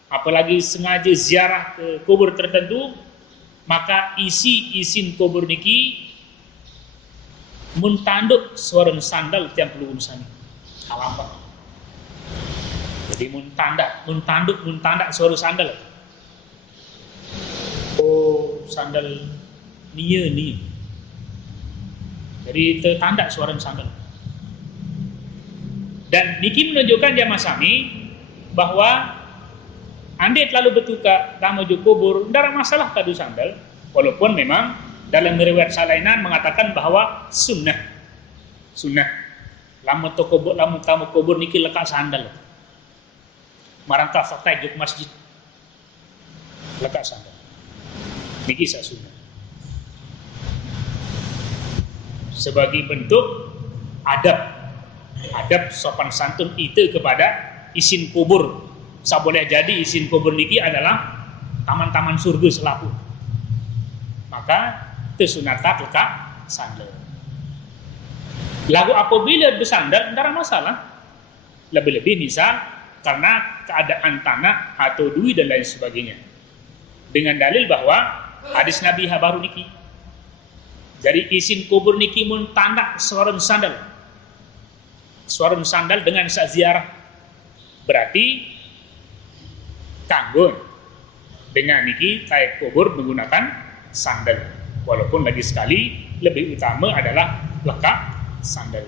apalagi sengaja ziarah ke kubur tertentu, maka isin kubur niki muntanduk suara sandal tiang pelugum sami halampak. Jadi muntanduk suara sandal. Oh, sandal nia. Jadi tertanda suara sandal. Dan niki menunjukkan jamaah sami bahwa andai terlalu bertukar tamuju kubur, tidak ada masalah kadu sandal, walaupun memang dalam riwayat salainan mengatakan bahwa sunnah. Lamun tamu kubur niki lekat sandal. Marangka fakta juk masjid lekat sandal. Niki sunnah. Sebagai bentuk adab sopan santun itu kepada isin kubur. Saboleh jadi isin kubur niki adalah taman-taman surga selaku. Maka tersunatat lekat sandal. Lagu apabila bersandal tidak ada masalah. Lebih-lebih misal karena keadaan tanah atau duit dan lain sebagainya. Dengan dalil bahwa hadis Nabi habaru niki. Jadi isin kubur niki mun tanda suara sandal. Suara sandal dengan sak ziarah. Berarti kanggun dengan niki kayak kubur menggunakan sandal. Walaupun lagi sekali lebih utama adalah lekat sandal.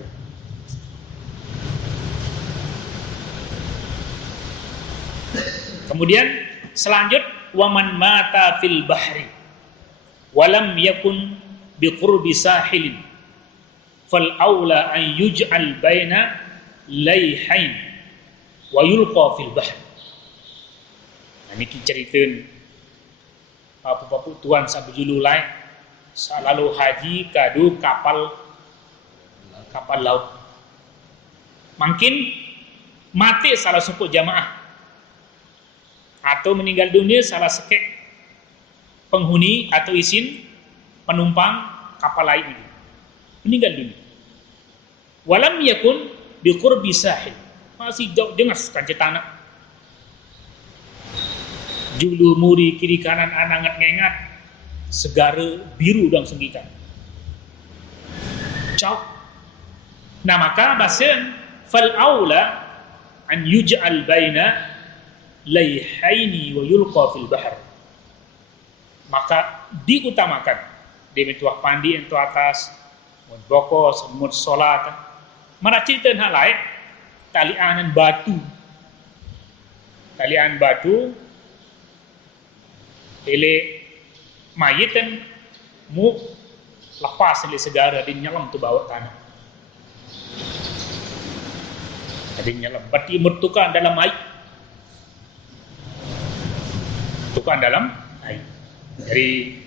Kemudian selanjut waman mata fil bahri walam yakun biqurbi sahilin fal aula an yuj'al baina layhain wa yulqa fil bahr. Nah niki ceritakan apa-apa tuan sabujululai lalu haji kadu kapal laut. Mungkin mati salah suku jamaah atau meninggal dunia salah sekek penghuni atau isin penumpang kapal lain ini meninggal dunia. Walam yakun biqurbi sahil, masih jauh dengas kanci tanah. Julu muri kiri kanan anangat ngengat segara biru dan senggikan. Jauh. Nah maka bahasan fal aula an yuj'al baina layhaini wa yulqa fil bahr. Maka diutamakan di metuah pandi entu atas mut bokos mut salat mana cerita hal lain talian batu ele mayitan mu lepas dari segara dia nyelam tu bawa tanah. Jadi nyelam berarti mertukan dalam air. Tukang dalam air. Jadi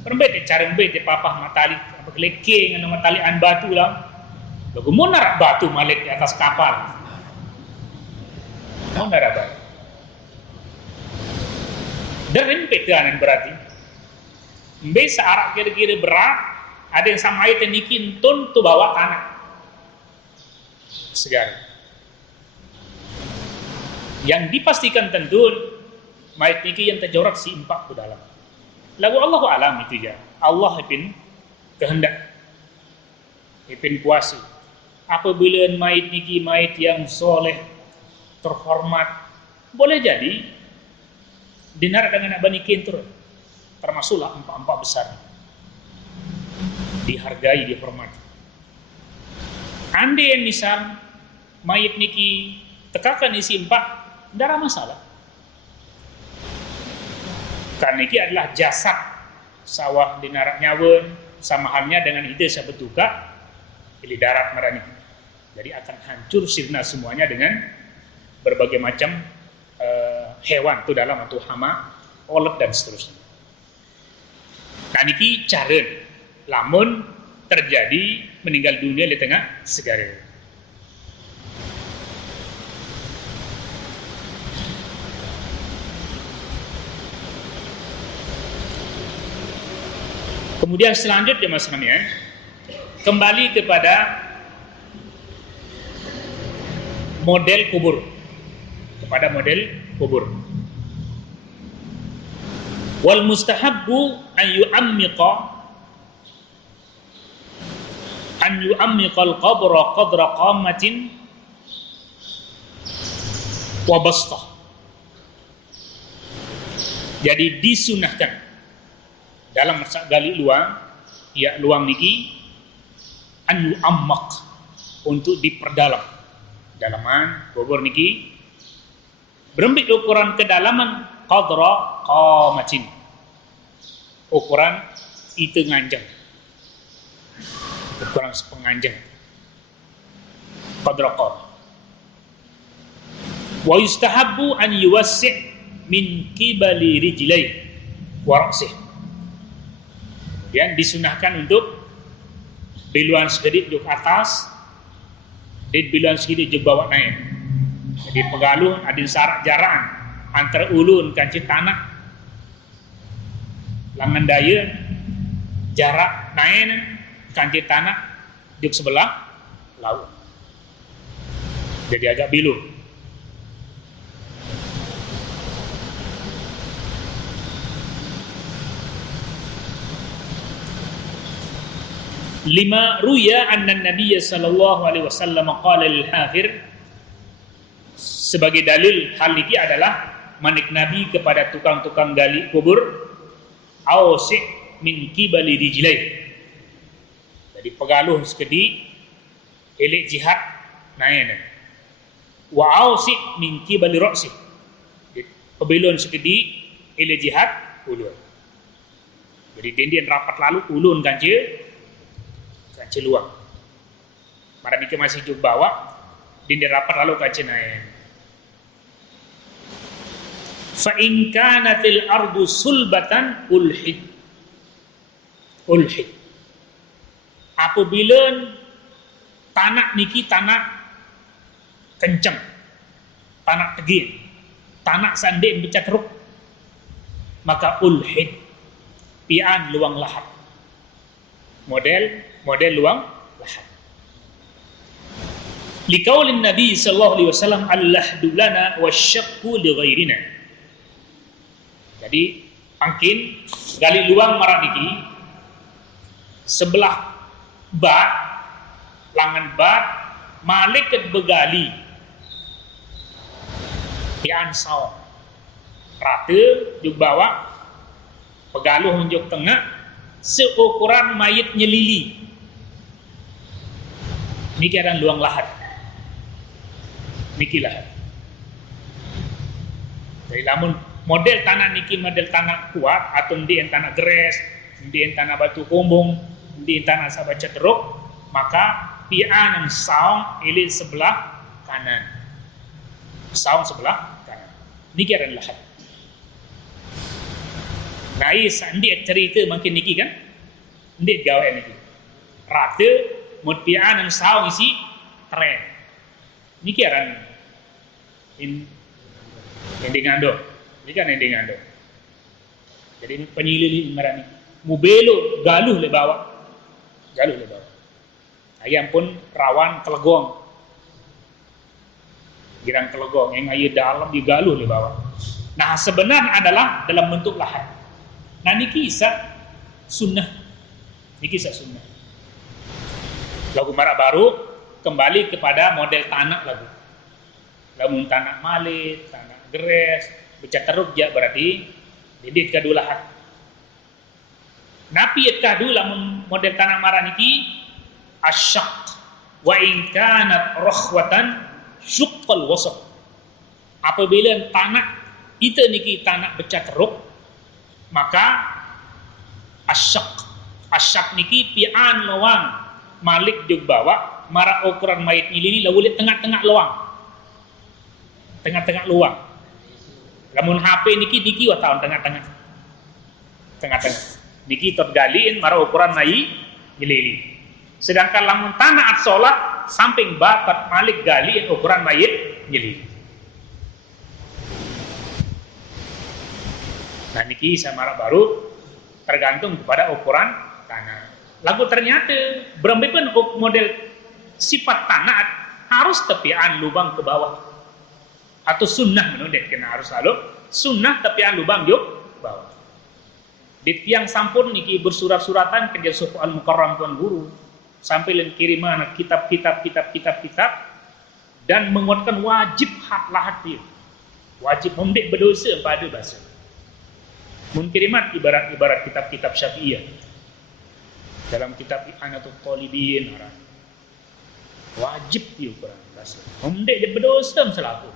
perembet cara embet papah matali apa keleke dengan matali an batu lah. Lagu munar batu malik di atas kapal. Munar batu. Derempet kan berarti. Mbe searak kira-kira berat, ada yang sama air tenikin tun tu bawa tanah. Segar. Yang dipastikan tentu mayat niki yang terjorak si empat ke dalam. Lagu Allah alam itu ya. Allah ipin kehendak, ipin kuasa. Apabila mayat niki mayat yang soleh, terhormat, boleh jadi dinar dengan abanikin terus. Termasuklah empat-empat besar. Dihargai, dihormati. Andai yang misal mayat niki tekakan isi empat, tidak ada masalah. Karena ini adalah jasad sawah di narak nyawa, sama halnya dengan ide sabetuka di darat marani. Jadi akan hancur sirna semuanya dengan berbagai macam hewan itu dalam atau hama, olet dan seterusnya. Nah ini cara lamun terjadi meninggal dunia di tengah segara. Kemudian selanjutnya masalahnya kembali kepada model kubur, wal mustahabbu an yu'ammiqa al-qabra qadra qamatin wa bastah. Jadi disunahkan dalam gali luang, ya luang niki an yu'ammaq, untuk diperdalam. Dalaman kubur niki berembik ukuran kedalaman qadra qamatin, ukuran itu nganjang, ukuran sepenganjang, qadra qam. Wa yustahabbu an yuwassi' min qibali rijlai wa ra'sih. Yang disunahkan untuk biluan sedikit duduk atas, dan biluan sedikit juga bawa naik. Jadi pegaluh ada syarat jaraan antara ulun kancing tanah, langan daya jarak naik kancing tanah duduk sebelah laut. Jadi agak bilu. Lima ruya anna Nabiya sallallahu alaihi wasallam qala lil hafir, sebagai dalil hal ini adalah manik Nabi kepada tukang-tukang gali kubur, ausi min qibali rijlai. Jadi pegaluh sekedi elek jihad naik. Wa ausi min qibali ra'si. Pebelon sekedi elek jihad ulun. Jadi dendien rapat lalu ulun kanje luang. Mara mikir masih juk bawa dinding rapat lalu kace naik. Fa in kanatil ardu sulbatan ulhid. Apabila tanah niki tanah kencang, tanah tegir, tanah sanding bercakruk, maka ulhid, pian luang lahat. Model luang lahat. Liqaulin Nabi sallallahu alaihi wasallam al-lahdu lana wasyaqqu li ghairina. Jadi pangkin gali luang marah niki sebelah bat, langan bat malaikat begali pian saw rata juk bawa pegaluh unjuk tengah seukuran mayit nyelili. Niki ada luang lahat. Niki lahat. Jadi lamun model tanah niki model tanah kuat atau di tanah geres, di tanah batu kumbung, di tanah sahabat ceteruk, maka pi'an saung ili sebelah kanan. Saung sebelah kanan. Niki adalah lahat. Nah, sandi cerita makin niki kan? Ndik gawe niki. Rata mut pi'an saung isi tren. Niki aran endingando. Ini kan endingando. Jadi penyilili marani. Mubelo galuh le bawa. Galuh le bawa. Ayam pun rawan kelegong. Girang kelegong yang air dalam digaluh le bawa. Nah, sebenarnya adalah dalam bentuk lahat. Nah, ini kisah sunnah. Ini kisah sunnah. Lagu marak baru kembali kepada model tanah lagu. Lagu tanah malit, tanah geres, becat teruk ya berarti didit kadu lahat. Napi kadu lamun model tanah marah niki asyak wa in kanat rakhwatan syuqqal wasat. Apabila tanah itu niki tanah becat teruk, maka asyak niki pi'an lawang malik jug bawa mara ukuran mayit ini lawulit tengah-tengah luang. Tengah-tengah luang. Lamun HP niki wa tahun tengah-tengah. Tengah-tengah. Niki tergaliin mara ukuran mayit nyelili. Sedangkan lamun tanah at sholat samping batat malik galiin ukuran mayit nyelili. Nah, niki samara baru tergantung kepada ukuran tanah. Lagu ternyata berembipun model sifat tanah harus tepian lubang ke bawah. Atau sunnah menundet kena harus lalu sunnah tepian lubang yuk bawah. Di tiang sampun niki bersurat-suratan kerja suku al-mukarram tuan guru sampai len kiriman kitab-kitab dan menguatkan wajib hak lahat dia. Wajib membek berdosa pada bahasa. Munkirimat ibarat kitab-kitab Syafi'iyah. Dalam kitab I'anatul Talibin wajib dia ukuran bahasa. Membek dia berdosa selaku.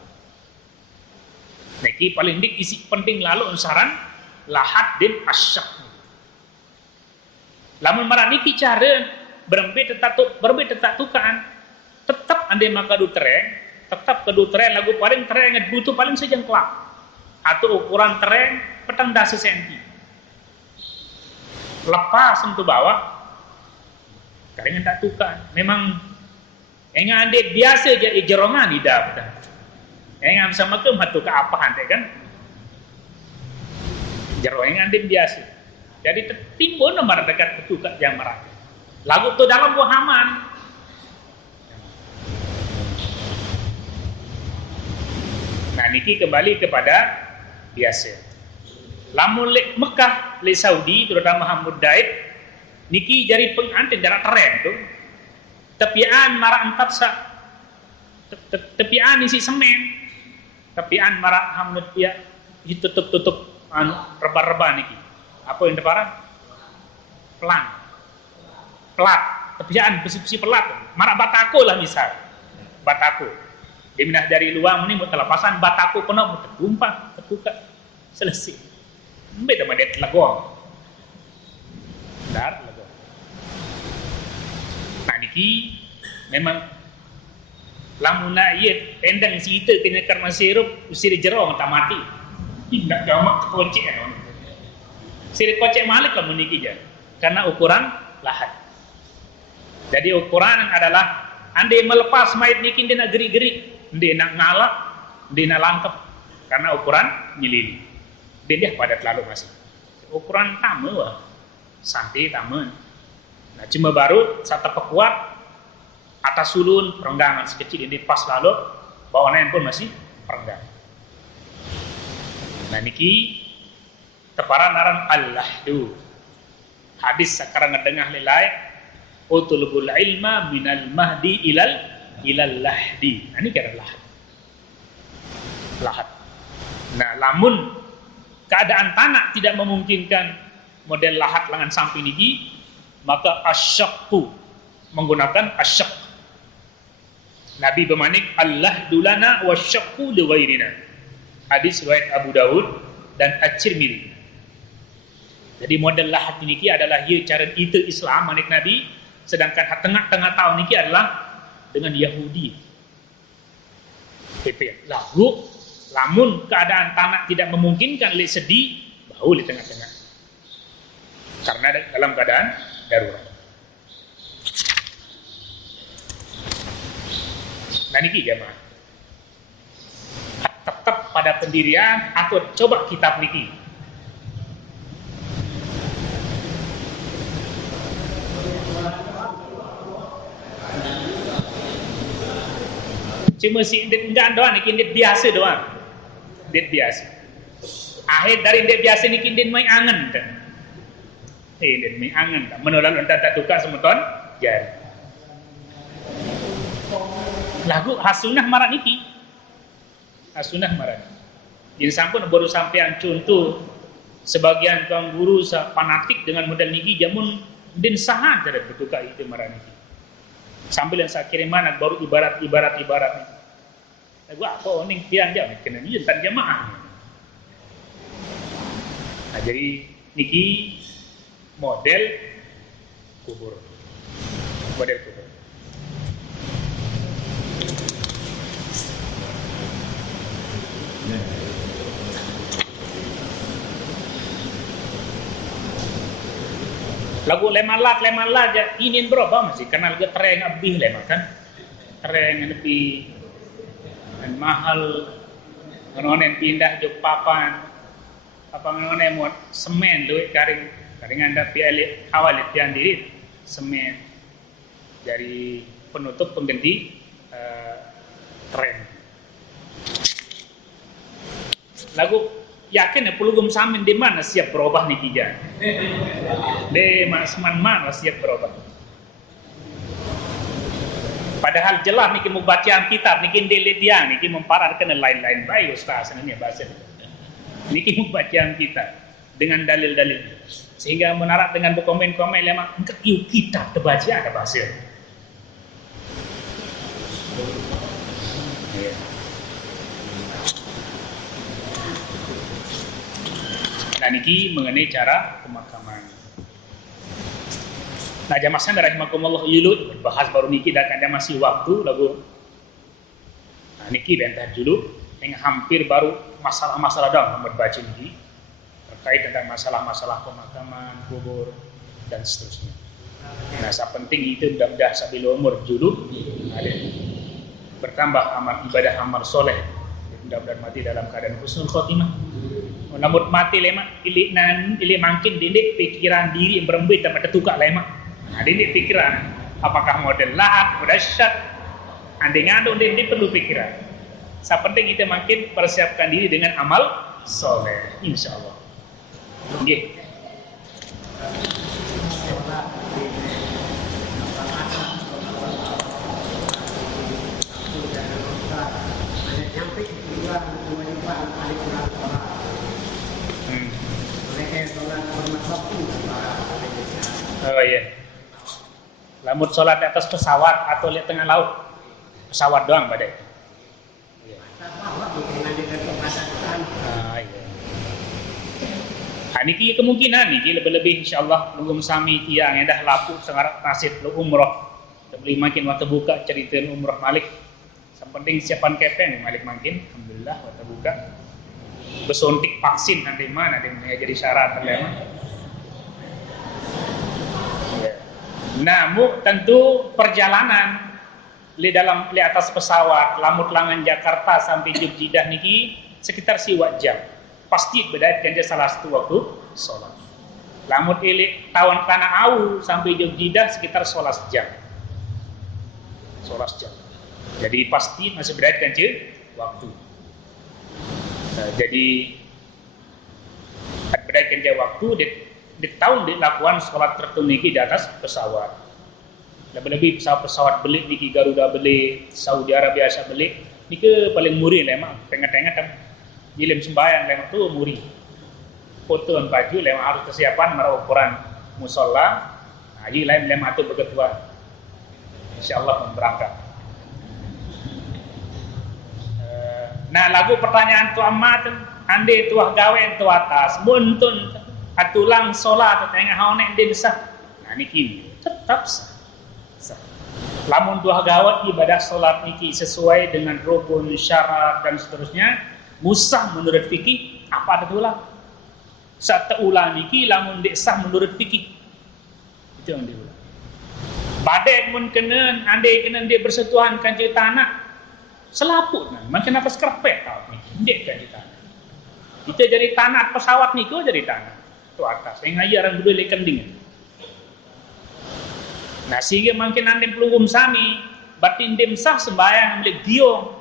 Niki paling dik isi penting lalu saran lahat din asyak. Lamun marah niki cara berbeda tetap tukaan tetap ande makadu tereng tetap kedu tereng lagu paling tereng butuh paling sejengklak atau ukuran tereng petang dasi senti lepas untuk bawah kadang tak tukaan memang yang ande biasa jadi jerongan di dapat yang sama ke matu ke apa ande kan jerongan ande biasa jadi timbul nomor dekat ketukat yang merah lagu tu dalam buah haman. Nah, niki kembali kepada biasa. Lamun lek Mekah, lek Saudi, terutama Hamud Daid, niki jari pengantin jarak tereng tu. Tepian marah empat sa. Tepian isi semen. Tepian marah Hamud ya ditutup reba-reba niki. Apa yang deparan? Pelan. Pelat, tepian besi-besi pelat, marah batako lah misal, batako. Dia minah dari luar ni buat kelepasan batako penuh buat tertumpah, terbuka, selesai. Mbak sama dia telagong, dar telagong. Nah niki memang lamuna iya endang si itu kena karma sirup usir jerong tak mati, tidak gamak kocek kan? Sirup kocek malik lah meniki je, karena ukuran lahat. Jadi ukuran adalah ande melepas mayat niki dia nak geri-geri, dia nak ngalap, dia nak langkap karena ukuran nyilili. Dia pada terlalu masih. Ukuran tamu wah. Santai tamu. Nah, cuma baru satu pekuat atas sulun perenggangan sekecil ini pas lalu bawahnya pun masih perenggang. Nah niki teparan aran al-lahdu. Hadis sekarang ngedengah lelai utulubul ilma minal mahdi ilal lahdi. Nah, ini kira lahat. Nah, lamun keadaan tanah tidak memungkinkan model lahat lengan samping ini, maka asyakku menggunakan asyak. Nabi bermanik Allah dulana wasyakku liwairina. Hadis riwayat Abu Daud dan At-Tirmidzi. Jadi model lahat niki adalah ia cara itu Islam manik Nabi, sedangkan tengah-tengah tahun niki adalah dengan Yahudi. PP. Lalu lamun keadaan tanah tidak memungkinkan le sedih, bau di tengah-tengah. Karena dalam keadaan darurat. Nah niki jemaah. Tetap pada pendirian atau coba kitab niki. Cuma si indet enggak doang niki indet biasa doang. Indet biasa. Akhir dari indet biasa niki indet mai angen kan. Indet mai angen. Menolak entah tak tukar semeton jari. Lagu hasunah marah niki. Hasunah marah. Jadi sampun baru sampean contoh sebagian kaum guru fanatik dengan model niki jamun den saha cara bertukar itu marah niki. Sambil yang saya kiriman baru ibarat nih. Gua apa ning tiang dia kena ni entan jamaah. Nah, jadi niki model kubur. Model kubur. Lagu lemalat aja ini berapa masih kenal ke tereng abih lemah kan tereng lebih mahal ngonen pindah jog papan apa ngonen muat semen duit karing anda pialik awal pian diri semen dari penutup pengganti tereng lagu yakin ya pelugum samin di mana siap berubah nih kija de mas man siap berubah. Padahal jelas niki mau bacaan kitab niki ndelit dia niki memparatkan lain-lain baik ustaz senangnya bahasa niki mau bacaan kitab dengan dalil-dalil sehingga menarak dengan berkomen-komen lemah engkau yuk kitab terbaca ada bahasa nah niki mengenai cara pemakaman. Nah jamaah rahimakumullah ilut bahas baru niki dan kan masih waktu lagu. Nah niki bentar dulu yang hampir baru masalah-masalah dong membaca niki terkait dengan masalah-masalah pemakaman, kubur dan seterusnya. Nah yang penting itu mudah-mudahan sambil umur dulu ada bertambah amal ibadah amal soleh mudah-mudahan mati dalam keadaan husnul khotimah. Namun mati lemak ilik mangkin dindik pikiran diri yang berembit dan tertukar lemak. Nah, ini pikiran apakah model lahat, model syat andai ngandung ini perlu pikiran yang penting kita makin persiapkan diri dengan amal soleh insyaallah. Okay. Oh iya. Lamun sholat di atas pesawat atau di tengah laut, pesawat doang badai. Iya. Iya. Niki kemungkinan niki lebih-lebih insyaallah nunggu sami tiang yang dah lapuk sengarat nasib lu umroh. Lebih makin waktu buka cerita umroh Malik. Yang penting siapan kepeng Malik makin alhamdulillah waktu buka. Besuntik vaksin nanti mana dia jadi syarat terlema. Namun tentu perjalanan di atas pesawat lamut langan Jakarta sampai Jogjidah niki sekitar siwak jam. Pasti beda kan salah satu waktu sholat. Lamut ilik tawan tanah au sampai Jogjidah sekitar 11 jam. 11 jam. Jadi pasti masih beda kan waktu. Nah, jadi beda kan waktu di tahun dilakukan sholat tertuniki di atas pesawat. Lebih-lebih pesawat beli niki Garuda beli, Saudi Arabia biasa beli, niki paling murih lemah, tengah-tengah kan. Jilim sembahyang lemah tuh murih. Fotoan baju lemah harus kesiapan marah ukuran musola. Nah, jadi lemah tuh begituan. Insyaallah berangkat. Nah, lagu pertanyaan tu amat ande tuah gawe tu atas buntun atulang solat tengah hau nek din sah. Nah niki tetap sah. Lamun dua gawat ibadah solat niki sesuai dengan rukun, syarat dan seterusnya, musah menurut fikih, apa ada ulang? Saat ulang niki lamun dek sah menurut fikih. Itu yang diulang. Badai mun kena andai kena dia bersentuhan kanci tanah selaput nah macam apa skrepek tau niki ndek kanci tanah. Kita jadi tanah pesawat niko jadi tanah. Tu atas yang ngajaran gede le kending. Nah sehingga makin andai pelugum sami batin dem sah sembahyang milik giong.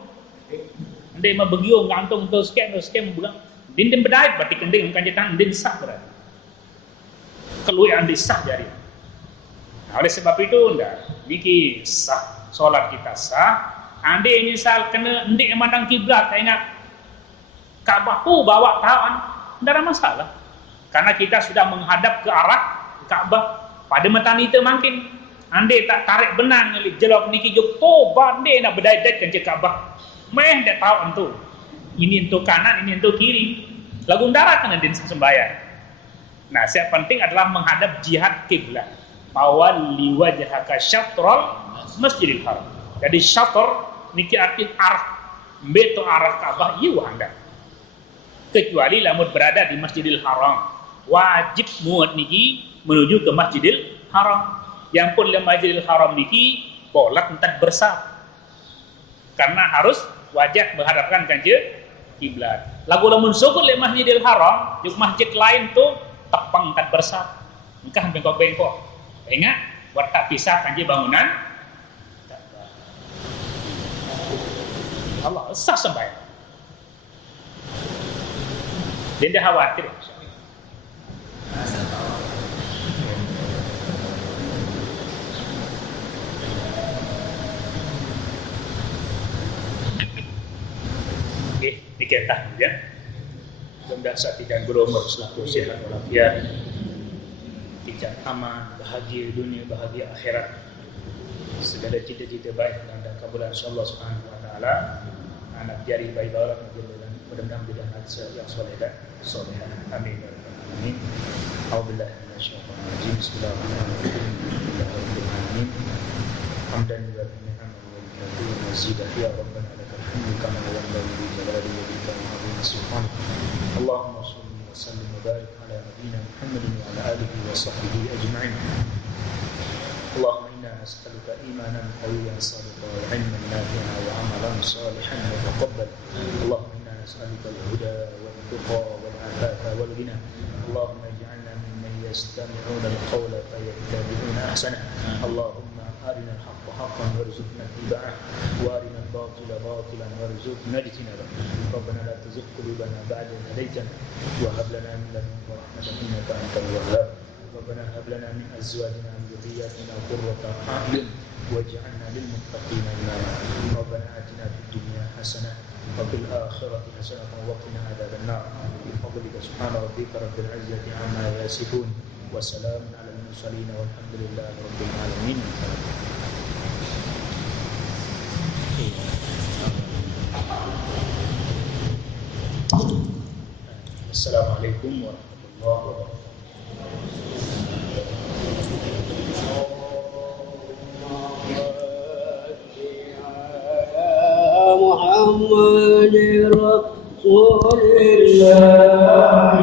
Andai mah begiong gantung tu skem begang. Dindem bedait batik kending kanci tanah din sah berarti. Kelui andai sah jadi. Nah, oleh sebab itu ndak niki sah solat kita sah. Andai misal kena ndik memandang kiblat ingat Ka'bah bawa tawan tidak ada masalah karena kita sudah menghadap ke arah Ka'bah pada mata kita makin andai tak tarik benang jelok niki juk bandai nak berdait-dait ke Ka'bah meh dak tahu tu ini untuk kanan ini untuk kiri lagu darah kena din sembahyang. Nah yang penting adalah menghadap jihad kiblat awal liwajhaka syatrul masjidil haram. Jadi syatr niki arti arah beto arah Ka'bah ieu anda. Kecuali lamun berada di Masjidil Haram, wajib muat niki menuju ke Masjidil Haram. Yang pun le Masjidil Haram niki bolat entat bersah. Karena harus wajib menghadapkan kanjeng kiblat. Lagu lamun sukul le Masjidil Haram, di masjid lain tu tepang entat bersah. Engkah bengkok-bengkok. Ingat buat tak pisah kanjeng bangunan Allah sah sembahyang. Dia tidak khawatir. Diketah ya. Mudah sakit dan berumur selalu sehat walafiat. Tidak aman, bahagia dunia, bahagia akhirat. Segala cita-cita baik dan kabulan insyaallah subhanahu wa taala. Anak jari baik Allah mudah-mudahan bila yang soleh dan solehah. Amin. Amin. A'udzubillahi minasyaitonir rajim. Bismillahirrahmanirrahim. Hamdan wa ni'man wa lakal mazidah ya rabbana lakal hamdu kama yanbaghi li jalali wajhika wa 'azimi sultanik. Allahumma shalli wa sallim wa barik ala nabiyyina Muhammadin wa ala alihi wa sahbihi ajma'in. Allahumma inna nas'aluka imanan qawiyyan sadiqan wa 'ilman nafi'an wa 'amalan salihan mutaqabbal. Allahumma نسألك الهدى والتقى والعفاف والغنى اللهم اجعلنا ممن يستمعون القول فيتبعون أحسنه اللهم أرنا الحق حقا وارزقنا اتباعه وأرنا الباطل باطلا وارزقنا اجتنابه ربنا لا تزغ قلوبنا بعد إذ هديتنا وهب لنا من لدنك رحمة إنك أنت الوهاب ربنا هب لنا من أزواجنا وذرياتنا قرة أعين واجعلنا للمتقين إماما ربنا آتنا في الدنيا حسنة وفي الآخرة حسنة وقنا عذاب النار بفضلك سبحان ربك رب العزة عما يصفون وسلام على المرسلين والحمد لله رب العالمين. السلام عليكم ورحمة الله وبركاته. محمد رسول الله